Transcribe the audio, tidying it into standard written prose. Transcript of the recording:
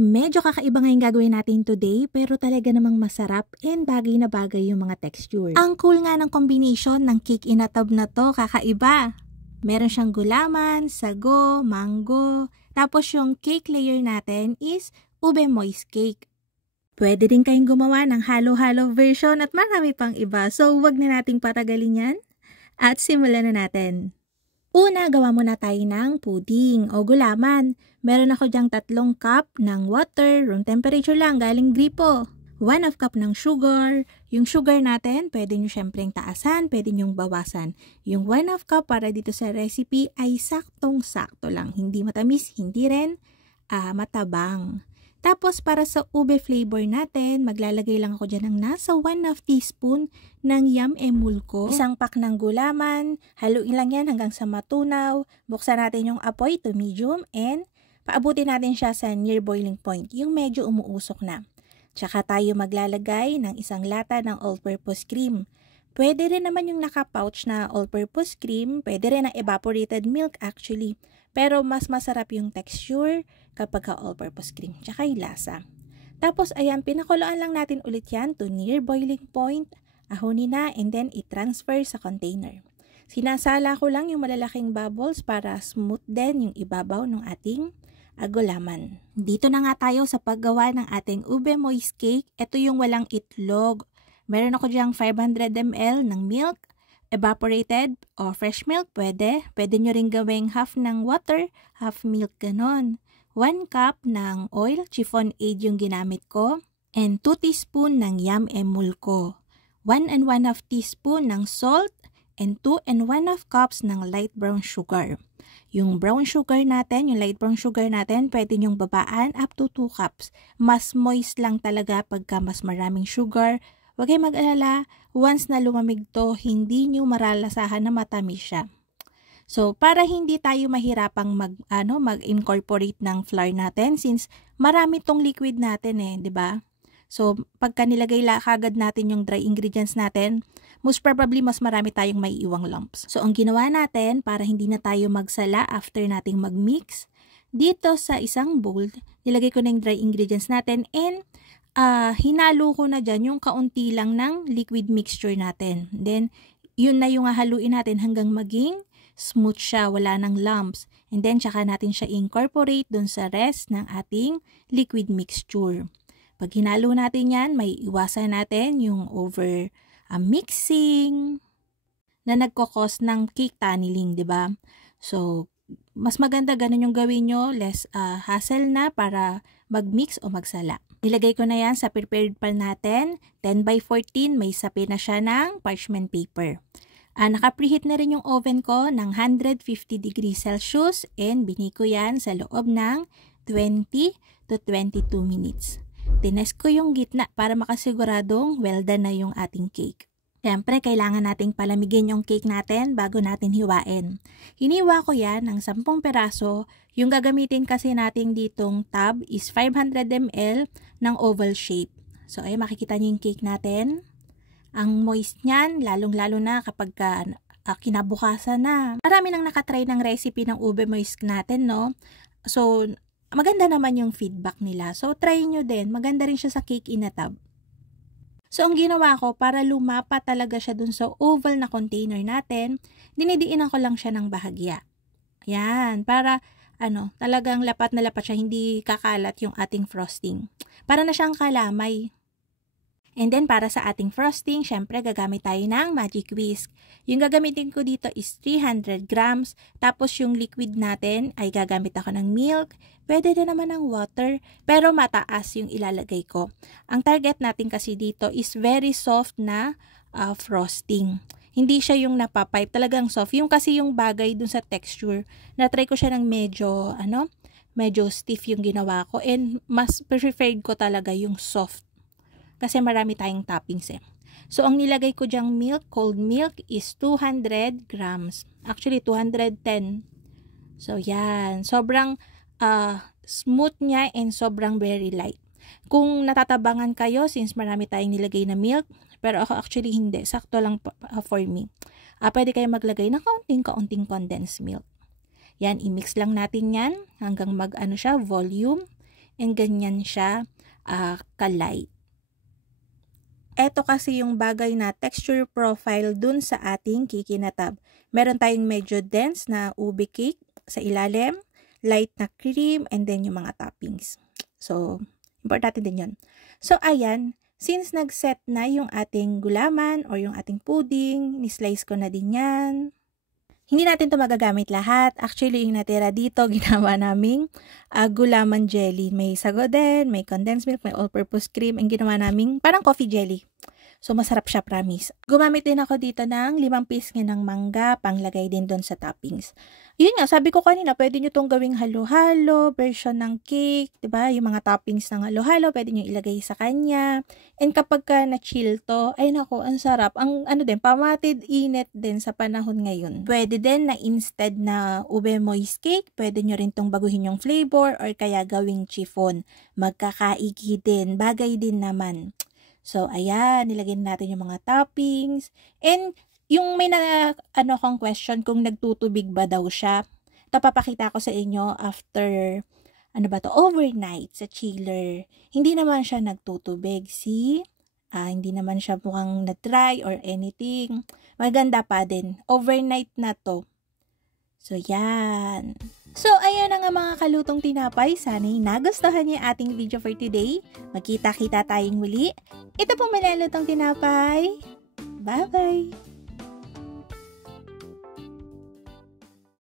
Medyo kakaiba nga yung gagawin natin today pero talaga namang masarap and bagay na bagay yung mga texture. Ang cool nga ng combination ng cake inatab na to, kakaiba. Meron siyang gulaman, sago, mango, tapos yung cake layer natin is ube moist cake. Pwede din kayong gumawa ng halo-halo version at marami pang iba, so wag na nating patagalin yan at simulan na natin. Una, gawa muna tayo ng pudding o gulaman. Meron ako dyang 3 cup ng water, room temperature lang, galing gripo. 1/2 cup ng sugar. Yung sugar natin, pwede nyo syempreng taasan, pwede nyong bawasan. Yung 1/2 cup para dito sa recipe ay saktong-sakto lang. Hindi matamis, hindi rin matabang. Tapos para sa ube flavor natin, maglalagay lang ako dyan ng nasa 1/2 teaspoon ng yam emulko. Isang pack ng gulaman, haluin lang yan hanggang sa matunaw. Buksan natin yung apoy to medium and paabutin natin siya sa near boiling point, yung medyo umuusok na. Tsaka tayo maglalagay ng isang lata ng all-purpose cream. Pwede rin naman yung naka-pouch na all-purpose cream, pwede rin ang evaporated milk actually. Pero mas masarap yung texture kapag all-purpose cream, tsaka yung lasa. Tapos ayan, pinakuloan lang natin ulit yan to near boiling point, ahunin na and then i-transfer sa container. Sinasala ko lang yung malalaking bubbles para smooth din yung ibabaw ng ating gulaman. Dito na nga tayo sa paggawa ng ating ube moist cake. Ito yung walang itlog. Meron ako dyang 500 ml ng milk, evaporated o fresh milk pwede. Pwede nyo rin gawing half ng water, half milk ganon. 1 cup ng oil, chiffon aid yung ginamit ko. And 2 teaspoon ng yam emulko. 1 1/2 teaspoon ng salt. And 2 1/2 cups ng light brown sugar. Yung brown sugar natin, yung light brown sugar natin, pwede nyong babaan up to 2 cups. Mas moist lang talaga pagka mas maraming sugar. Huwag kayong mag-alala, once na lumamig to, hindi nyo maralasahan na matamis siya. So, para hindi tayo mahirapang mag-incorporate ng flour natin since marami tong liquid natin eh, 'di ba? So, pagka nilagay kagad natin yung dry ingredients natin, most probably mas marami tayong maiiwang lumps. So, ang ginawa natin para hindi na tayo magsala after nating mag-mix, dito sa isang bowl, nilagay ko na yung dry ingredients natin and hinalo ko na dyan yung kaunti lang ng liquid mixture natin. Then, yun na yung haluin natin hanggang maging smooth siya, wala ng lumps. And then, tsaka natin siya incorporate dun sa rest ng ating liquid mixture. Pag hinalo natin yan, may iwasan natin yung over mixing na nagkakos ng cake tunneling, di ba? So, mas maganda ganun yung gawin nyo, less hassle na para mag-mix o magsala. Nilagay ko na yan sa prepared pan natin, 10x14, may sapi na siya ng parchment paper. Naka-preheat na rin yung oven ko ng 150 degrees Celsius and binake ko yan sa loob ng 20 to 22 minutes. Tinest ko yung gitna para makasiguradong well done na yung ating cake. Siyempre, kailangan nating palamigin yung cake natin bago natin hiwain. Hiniwa ko yan ng 10 peraso. Yung gagamitin kasi natin ditong tub is 500 ml ng oval shape. So, ay makikita niyo yung cake natin. Ang moist niyan, lalong-lalo na kapag kinabukasan na. Marami nang nakatry ng recipe ng ube moist natin, no? So, maganda naman yung feedback nila. So, try nyo din. Maganda rin siya sa cake in a tub. So, ang ginawa ko, para lumapa talaga siya dun sa oval na container natin, dinidiinan ko lang siya ng bahagya. Yan, para talagang lapat na lapat siya, hindi kakalat yung ating frosting. Para na siyang kalamay. And then, para sa ating frosting, syempre, gagamit tayo ng Magic Whisk. Yung gagamitin ko dito is 300 grams. Tapos, yung liquid natin ay gagamit ako ng milk. Pwede din naman ng water, pero mataas yung ilalagay ko. Ang target natin kasi dito is very soft na frosting. Hindi siya yung napapipe, talagang soft. Yung kasi yung bagay dun sa texture, na-try ko siya ng medyo stiff yung ginawa ko. And mas preferred ko talaga yung soft. Kasi marami tayong toppings eh. So, ang nilagay ko dyang milk, cold milk, is 200 grams. Actually, 210. So, yan. Sobrang smooth niya and sobrang very light. Kung natatabangan kayo, since marami tayong nilagay na milk, pero ako actually hindi. Sakto lang for me. Pwede kayo maglagay ng kaunting condensed milk. Yan, i-mix lang natin yan hanggang mag-volume. and ganyan siya ka-light. Ito kasi yung bagay na texture profile dun sa ating kikinatab. Meron tayong medyo dense na ube cake sa ilalim, light na cream, and then yung mga toppings. So, importante din yun. So, ayan, since nag-set na yung ating gulaman or yung ating pudding, ni-slice ko na din yan. Hindi natin ito magagamit lahat. Actually, yung natira dito, ginawa naming gulaman jelly. May sago din, may condensed milk, may all-purpose cream, and ginawa naming parang coffee jelly. So, masarap siya, promise. Gumamit din ako dito ng 5 piece ng mangga, panglagay din doon sa toppings. Yun nga, sabi ko kanina, pwede nyo itong gawing halo-halo, version ng cake, diba? Yung mga toppings ng halo-halo, pwede nyo ilagay sa kanya. And kapag ka na-chill to, ay nako, ang sarap. Ang din, pamatid init din sa panahon ngayon. Pwede din na instead na ube moist cake, pwede nyo rin itong baguhin yung flavor or kaya gawing chiffon. Magkakaigi din, bagay din naman. So, ayan, nilagay natin yung mga toppings. And, yung may kong question kung nagtutubig ba daw siya. Ito, papakita ko sa inyo after, overnight sa chiller. Hindi naman siya nagtutubig. See? Hindi naman siya mukhang na-dry or anything. Maganda pa din. Overnight na to. So, yan. So, ayan na nga mga kalutong tinapay. Sana'y nagustuhan niyo ating video for today. Magkita-kita tayong muli. Ito pong malalutong tinapay. Bye-bye!